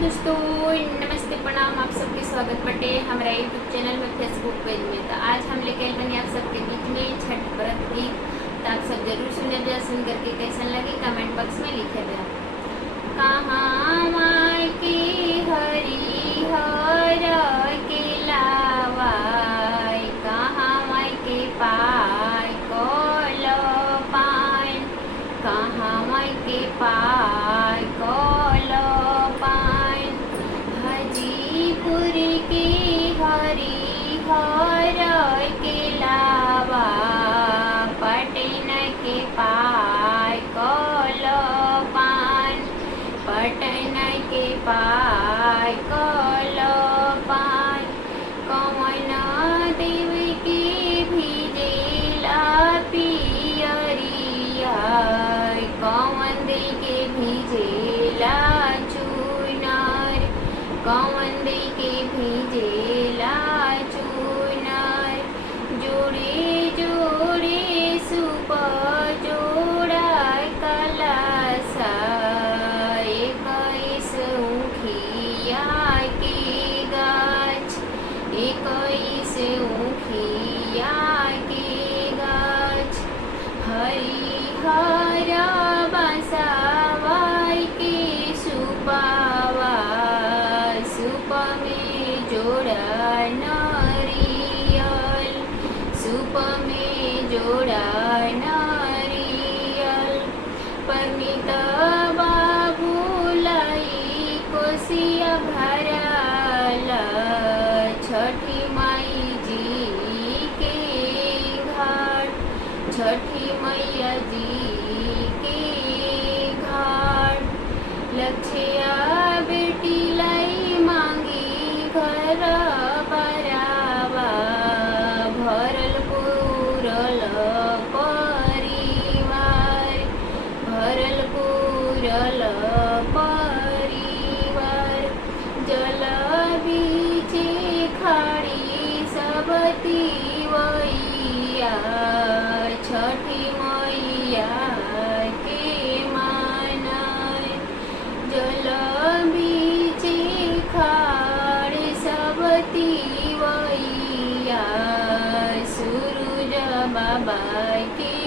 दोस्तों, नमस्ते प्रणाम। आप सबके स्वागत बटे हमारा यूट्यूब चैनल में, फेसबुक पेज में। तो आज हम लेके आए बनी आप सबके बीच में छठ व्रत गीत। तो आप सब जरूर सुने जा, सुन करके कैसन लगे कमेंट बॉक्स में लिखे जा। कहाँ माई की हरी हर के लावाई, कहाँ माई के पाय कोलो पान, कहाँ माई के पाय कोलो पान। हाजीपुर की हरी हर के लावा, पटन के पाय कोलो पान, पटन के पाय कोलो पान। कौन देव की भिजेला पियरिया, कौन दे के भिजेला चुनार, कौन दे के भिजेला चुनार। जोड़े जोड़े सुप जोड़ा कलासा, इक्कीस ऊखिया के गाछ, इक्कीस ऊखिया के गाछ। हरिहर बसावाई के सुपावा, सुप में जोड़ा नारियल, सुप में जोड़ा नारियल। परमित बाबू लाई कोसिया भराला, छठी माई जी के घाट, छठी मैया जी के घाट। लक्ष्या बेटी लाई मांगी घर बरावा, भरल पूरल परिवार, भरल पूरल परिवार। जल बीचे खाड़ी सब तिवैया, छठी मैया के मानाय। जल बीचे खाड़ सब तिवैया, सूरज बाबा के